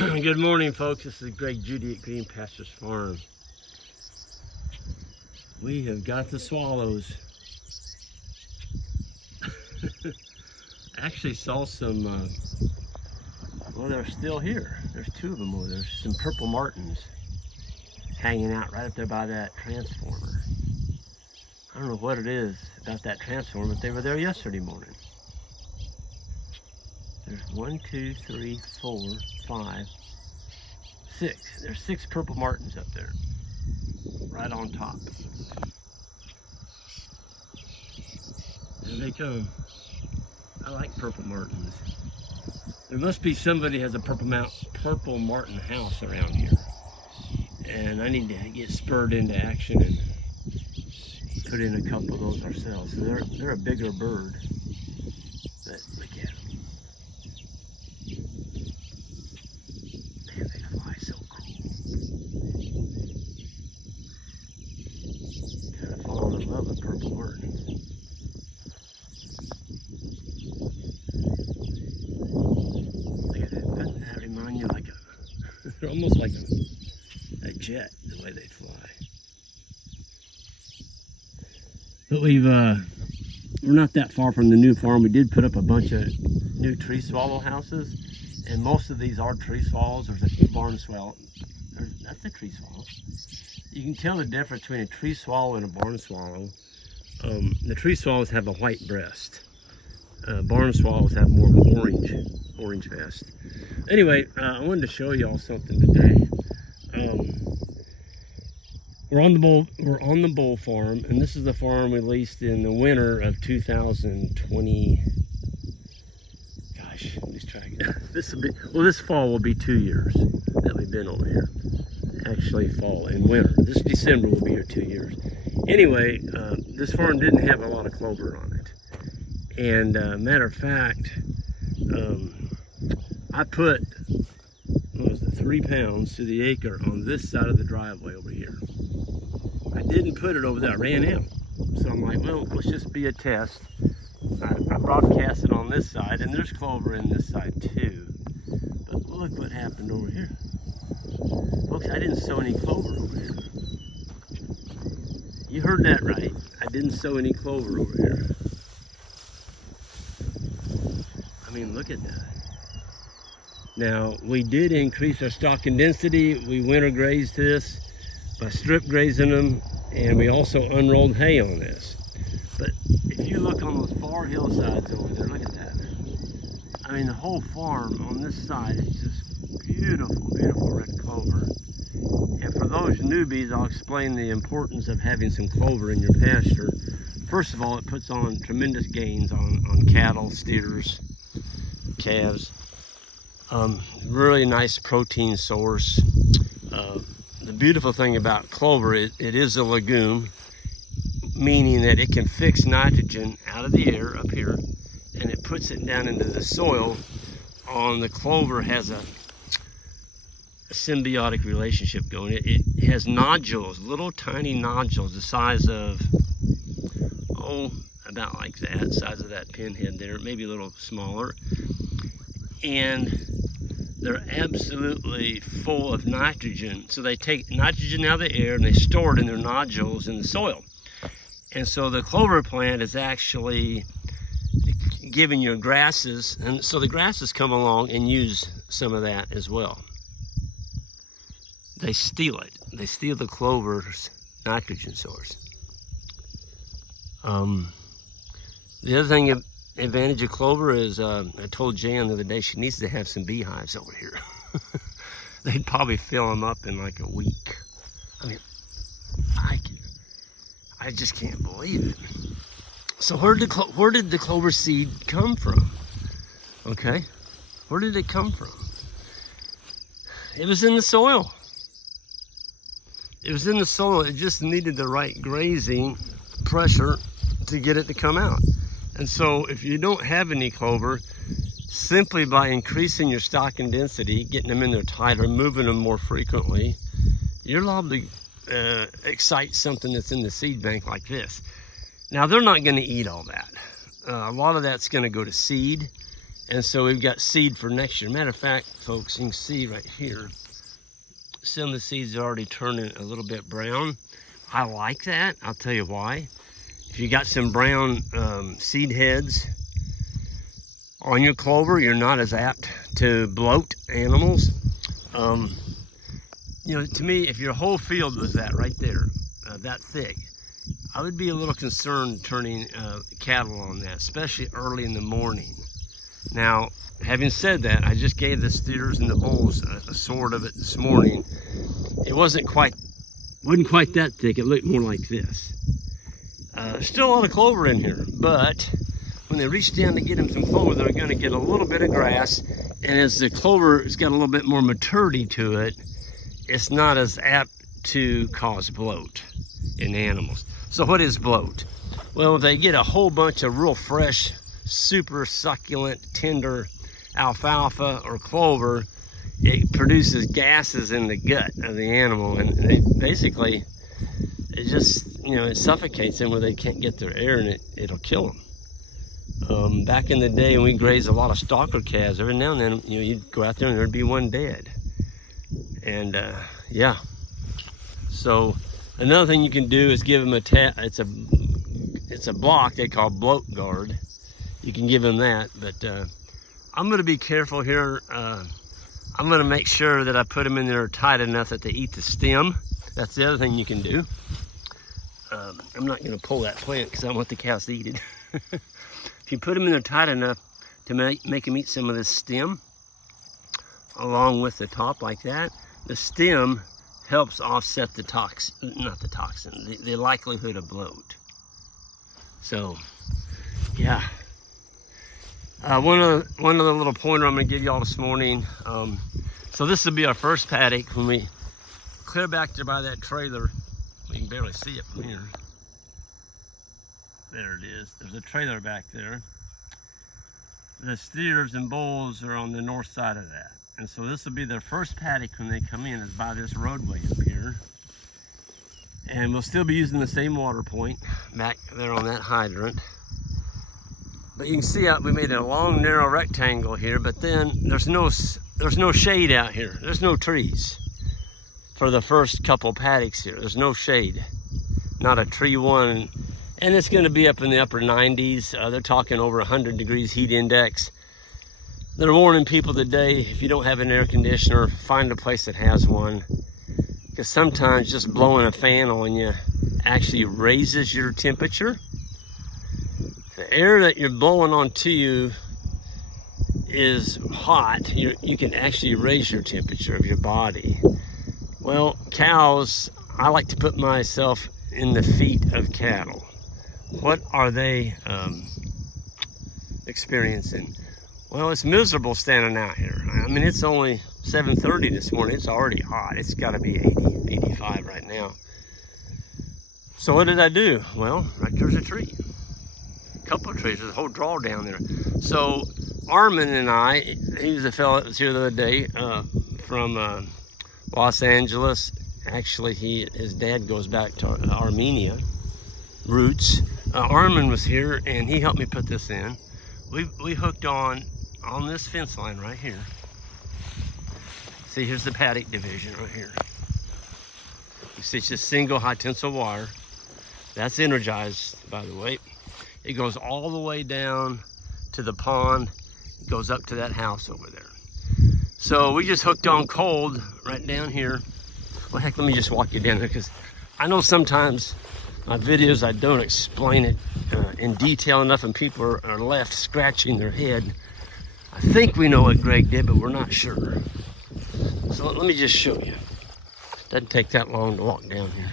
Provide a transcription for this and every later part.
Good morning, folks. This is Greg Judy at Green Pastures Farm. We have got the swallows. Actually saw some, well, they're still here. There's two of them over there. There's some purple martins hanging out right up there by that transformer. I don't know what it is about that transformer, but they were there yesterday morning. There's 1, 2, 3, 4, 5, 6. There's 6 purple martins up there, right on top. There they come. I like purple martins. There must be somebody has a purple martin house around here, and I need to get spurred into action and put in a couple of those ourselves. So they're a bigger bird, but look at them. Man, they fly so cool. Kind of falling in love with purple martins. They're almost like a jet, the way they fly. But we're not that far from the new farm. We did put up a bunch of new tree swallow houses, and most of these are tree swallows. There's a barn swallow. That's a tree swallow. You can tell the difference between a tree swallow and a barn swallow. The tree swallows have a white breast. Barn swallows have more of an orange vest. Anyway, I wanted to show y'all something today. We're on the bull farm, and this is the farm we leased in the winter of 2020. Gosh, let me try again. This fall will be 2 years that we've been over here. Actually, fall and winter. This December will be here 2 years. Anyway, this farm didn't have a lot of clover on it. And matter of fact, I put, what was it, 3 pounds to the acre on this side of the driveway over here. I didn't put it over there, I ran out. So I'm like, well, let's just be a test. I broadcast it on this side, and there's clover in this side too. But look what happened over here. Folks, I didn't sow any clover over here. You heard that right. I didn't sow any clover over here. I mean, look at that. Now, we did increase our stocking density. We winter grazed this by strip grazing them, and we also unrolled hay on this. But if you look on those far hillsides over there, look at that. I mean, the whole farm on this side is just beautiful, beautiful red clover. And for those newbies, I'll explain the importance of having some clover in your pasture. First of all, it puts on tremendous gains on cattle, steers, calves. Really nice protein source. The beautiful thing about clover, it is a legume, meaning that it can fix nitrogen out of the air up here, and it puts it down into the soil. The clover has a symbiotic relationship going. It has nodules, little tiny nodules the size of, about like that, size of that pinhead there, maybe a little smaller. And they're absolutely full of nitrogen. So they take nitrogen out of the air and they store it in their nodules in the soil. And so the clover plant is actually giving you grasses, and so the grasses come along and use some of that as well. They steal it. They steal the clover's nitrogen source. The other thing, advantage of clover is, I told Jan the other day she needs to have some beehives over here. They'd probably fill them up in like a week. I mean, I just can't believe it. So where did the clover seed come from? Okay, where did it come from? It was in the soil. It was in the soil. It just needed the right grazing pressure to get it to come out. And so if you don't have any clover, simply by increasing your stocking density, getting them in there tighter, moving them more frequently, you're liable to excite something that's in the seed bank like this. Now, they're not going to eat all that. A lot of that's going to go to seed, And so we've got seed for next year. Matter of fact, folks, you can see right here, some of the seeds are already turning a little bit brown. I like that. I'll tell you why. If you got some brown seed heads on your clover, you're not as apt to bloat animals. You know, to me, if your whole field was that right there, that thick, I would be a little concerned turning cattle on that, especially early in the morning. Now, having said that, I just gave the steers and the bulls a sort of it this morning. It wasn't quite that thick. It looked more like this. Still a lot of clover in here, but when they reach down to get them some clover, they're going to get a little bit of grass. And as the clover has got a little bit more maturity to it, it's not as apt to cause bloat in animals. So what is bloat? Well, if they get a whole bunch of real fresh, super succulent, tender alfalfa or clover, it produces gases in the gut of the animal, and it just, you know, it suffocates them where they can't get their air, and it'll kill them. Back in the day when we grazed a lot of stalker calves, every now and then, you know, you'd go out there and there'd be one dead. And yeah, so another thing you can do is give them it's a block they call bloat guard. You can give them that, but I'm going to be careful here. I'm going to make sure that I put them in there tight enough that they eat the stem. That's the other thing you can do. I'm not going to pull that plant because I want the cows to eat it. If you put them in there tight enough to make them eat some of this stem along with the top like that, the stem helps offset the the likelihood of bloat. So, yeah. One other little pointer I'm going to give y'all this morning. So this will be our first paddock when we clear back there by that trailer. We can barely see it from here. There it is. There's a trailer back there. The steers and bulls are on the north side of that. And so this will be their first paddock when they come in, is by this roadway up here. And we'll still be using the same water point back there on that hydrant. But you can see out we made a long narrow rectangle here, but then there's no shade out here. There's no trees for the first couple paddocks here. There's no shade, not a tree one. And it's going to be up in the upper 90s. They're talking over 100 degrees heat index. They're warning people today, if you don't have an air conditioner, find a place that has one. Because sometimes just blowing a fan on you actually raises your temperature. The air that you're blowing onto you is hot. You can actually raise your temperature of your body. Well, cows, I like to put myself in the feet of cattle. What are they experiencing? Well, it's miserable standing out here. I mean, it's only 7:30 this morning. It's already hot. It's got to be 80, 85 right now. So what did I do? Well, right there's a tree. A couple of trees. There's a whole draw down there. So Armin and I, he was a fellow that was here the other day from Los Angeles. Actually, his dad goes back to Armenia roots. Armin was here and he helped me put this in. We hooked on this fence line right here. See, here's the paddock division right here. You see, it's just single high tensile wire. That's energized, by the way. It goes all the way down to the pond. It goes up to that house over there. So we just hooked on cold right down here. Well, heck, let me just walk you down there, because I know sometimes my videos, I don't explain it in detail enough, and people are left scratching their head. I think we know what Greg did, but we're not sure. So let me just show you. Doesn't take that long to walk down here.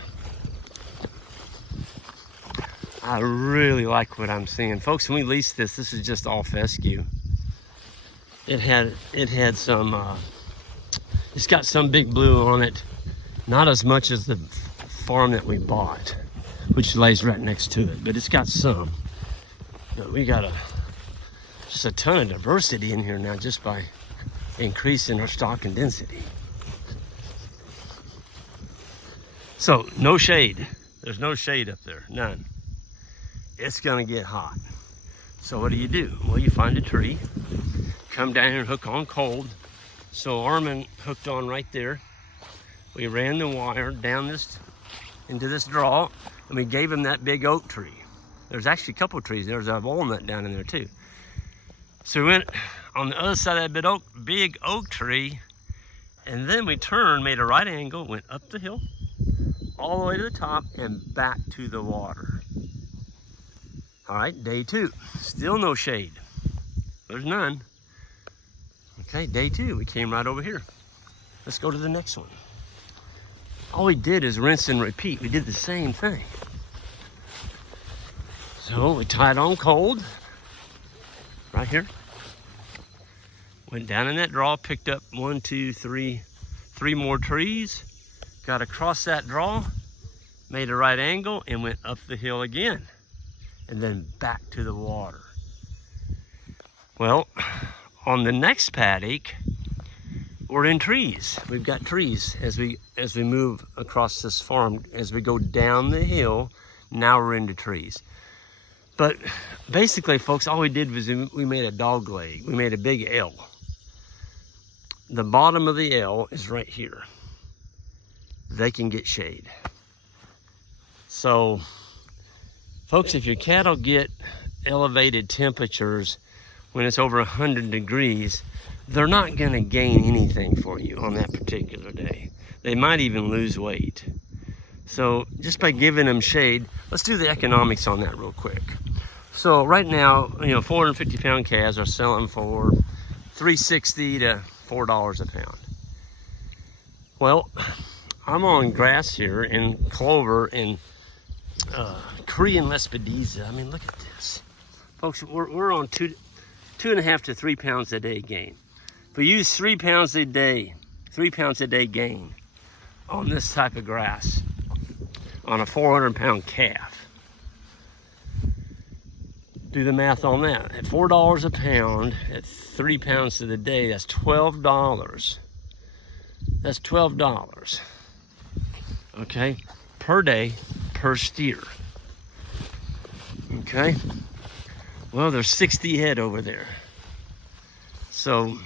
I really like what I'm seeing. Folks, when we leased this is just all fescue. It had some, it's got some big blue on it. Not as much as the farm that we bought, which lays right next to it, but it's got some. But we got just a ton of diversity in here now, just by increasing our stock and density. So no shade. There's no shade up there, none. It's gonna get hot. So what do? Well, you find a tree. come down here and hook on cold. So Armin hooked on right there. We ran the wire down this into this draw, and we gave him that big oak tree. There's actually a couple of trees. There's a walnut down in there too. So we went on the other side of that big oak tree, and then we turned, made a right angle, went up the hill, all the way to the top, and back to the water. All right, day 2, still no shade. There's none. Okay, day 2, we came right over here. Let's go to the next one. All we did is rinse and repeat. We did the same thing. So we tied on cold, right here. Went down in that draw, picked up 1, 2, 3 more trees, got across that draw, made a right angle, and went up the hill again, and then back to the water. Well, on the next paddock, we're in trees. We've got trees as we move across this farm. As we go down the hill, now we're into trees. But basically, folks, all we did was we made a dog leg. We made a big L. The bottom of the L is right here. They can get shade. So, folks, if your cattle get elevated temperatures when it's over 100 degrees, they're not going to gain anything for you on that particular day. They might even lose weight. So just by giving them shade, let's do the economics on that real quick. So right now, 450 pound calves are selling for $3.60 to $4 a pound. Well, I'm on grass here and clover and Korean Lespedeza. I mean, look at this. Folks, we're on 2.5 to 3 pounds a day gain. If we use 3 pounds a day, 3 pounds a day gain on this type of grass, on a 400 pound calf, do the math on that. At $4 a pound, at 3 pounds to the day, that's $12. That's $12, okay, per day, per steer. Okay, well, there's 60 head over there. So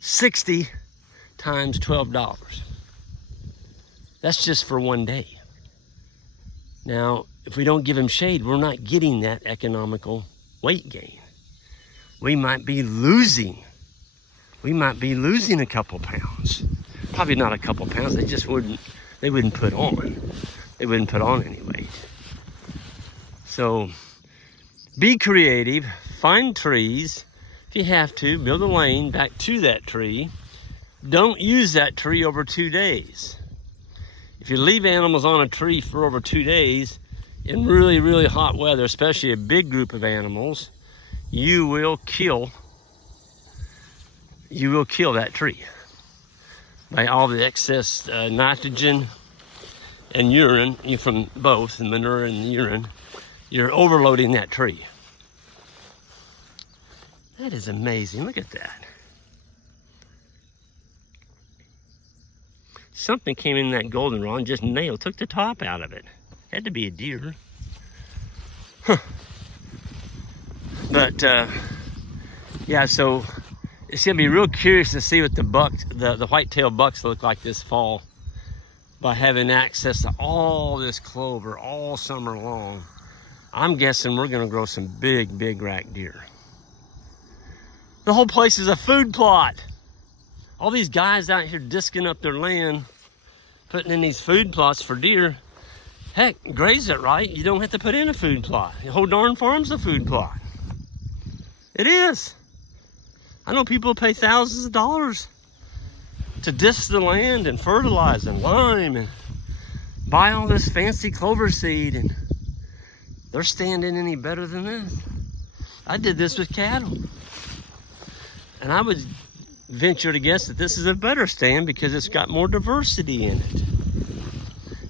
60 times $12. That's just for one day. Now, if we don't give them shade, we're not getting that economical weight gain. We might be losing. We might be losing a couple pounds. Probably not a couple pounds. They wouldn't put on. They wouldn't put on any weight. So be creative. Find trees. If you have to, build a lane back to that tree. Don't use that tree over 2 days. If you leave animals on a tree for over 2 days in really, really hot weather, especially a big group of animals, you will kill that tree by all the excess nitrogen and urine from both, the manure and the urine. You're overloading that tree. That is amazing. Look at that. Something came in that goldenrod and just took the top out of it. Had to be a deer. Huh. But yeah, so it's gonna be real curious to see what the white-tailed bucks look like this fall by having access to all this clover all summer long. I'm guessing we're gonna grow some big, big rack deer. The whole place is a food plot. All these guys out here disking up their land, putting in these food plots for deer. Heck, graze it right. You don't have to put in a food plot. The whole darn farm's a food plot. It is. I know people pay thousands of dollars to disc the land and fertilize and lime and buy all this fancy clover seed, and they're standing any better than this. I did this with cattle. And I would venture to guess that this is a better stand because it's got more diversity in it.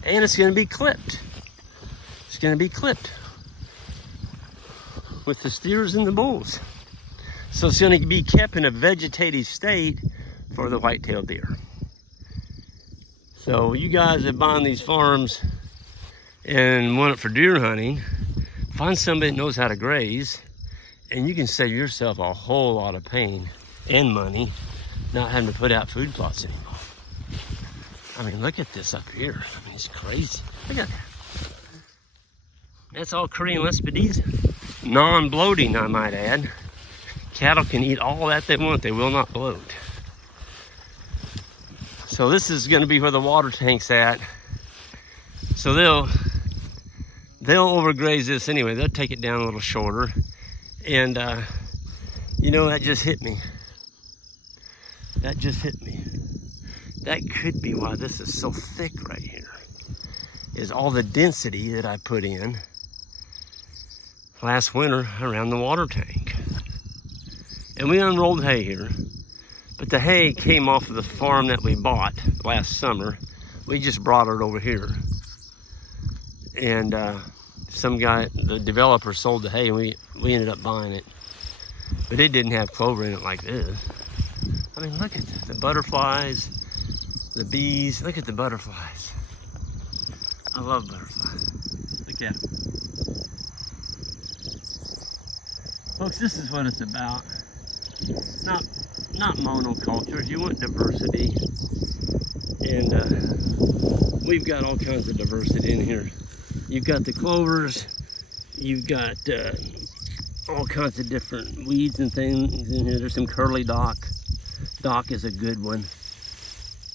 And it's going to be clipped. It's going to be clipped with the steers and the bulls. So it's going to be kept in a vegetative state for the white-tailed deer. So you guys that buy these farms and want it for deer hunting, find somebody that knows how to graze, and you can save yourself a whole lot of pain and money not having to put out food plots anymore. I mean, look at this up here. I mean, it's crazy. Look at that. That's all Korean Lespedeza. Non-bloating, I might add. Cattle can eat all that they want. They will not bloat. So this is going to be where the water tank's at. So they'll overgraze this anyway. They'll take it down a little shorter. And you know, that just hit me. That just hit me. That could be why this is so thick right here. Is all the density that I put in last winter around the water tank. And we unrolled hay here. But the hay came off of the farm that we bought last summer. We just brought it over here. And some guy, the developer, sold the hay, and we ended up buying it. But it didn't have clover in it like this. I mean, look at the butterflies, the bees. Look at the butterflies. I love butterflies. Look at them. Folks, this is what it's about. Not monocultures. You want diversity. And we've got all kinds of diversity in here. You've got the clovers. You've got all kinds of different weeds and things in here. There's some curly dock. Dock is a good one.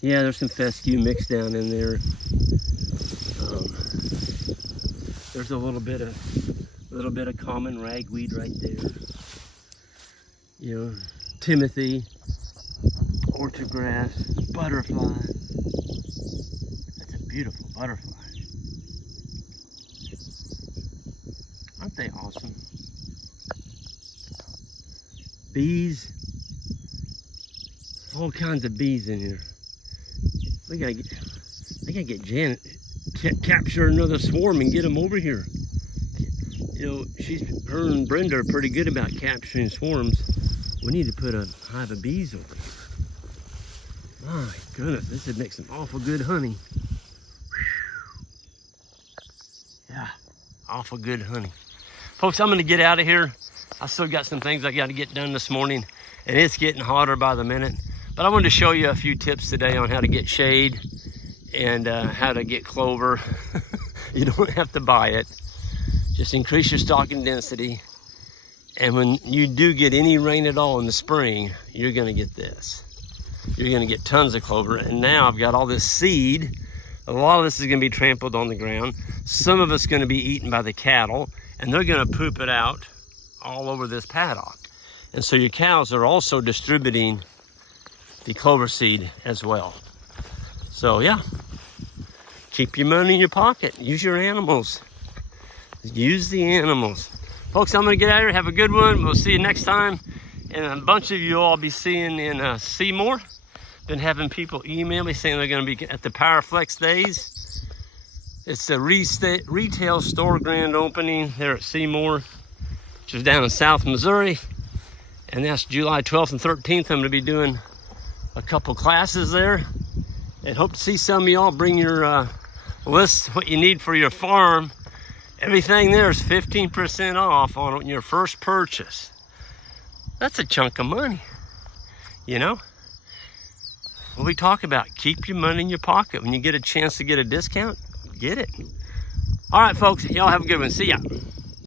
Yeah, there's some fescue mixed down in there. There's a little bit of common ragweed right there. You know, Timothy, orchard grass, butterfly. That's a beautiful butterfly. Aren't they awesome? Bees. All kinds of bees in here. We gotta get Janet to capture another swarm and get them over here. You know, her and Brenda are pretty good about capturing swarms. We need to put a hive of bees over here. My goodness, this would make some awful good honey. Yeah, awful good honey. Folks, I'm gonna get out of here. I still got some things I gotta get done this morning, and it's getting hotter by the minute. But I wanted to show you a few tips today on how to get shade and how to get clover. You don't have to buy it. Just increase your stocking density. And when you do get any rain at all in the spring, you're gonna get this. You're gonna get tons of clover. And now I've got all this seed. A lot of this is gonna be trampled on the ground. Some of it's gonna be eaten by the cattle, and they're gonna poop it out all over this paddock. And so your cows are also distributing the clover seed as well. So yeah, keep your money in your pocket. Use your animals. Use the animals. Folks, I'm gonna get out of here. Have a good one. We'll see you next time. And a bunch of you I'll be seeing in Seymour. Been having people email me saying they're gonna be at the Powerflex days. It's a retail store grand opening there at Seymour, which is down in South Missouri. And that's July 12th and 13th. I'm gonna be doing a couple classes there, and hope to see some of y'all. Bring your list, what you need for your farm. Everything there is 15% off on your first purchase. That's a chunk of money, you know? What we talk about, keep your money in your pocket. When you get a chance to get a discount, get it. All right, folks, y'all have a good one. See ya.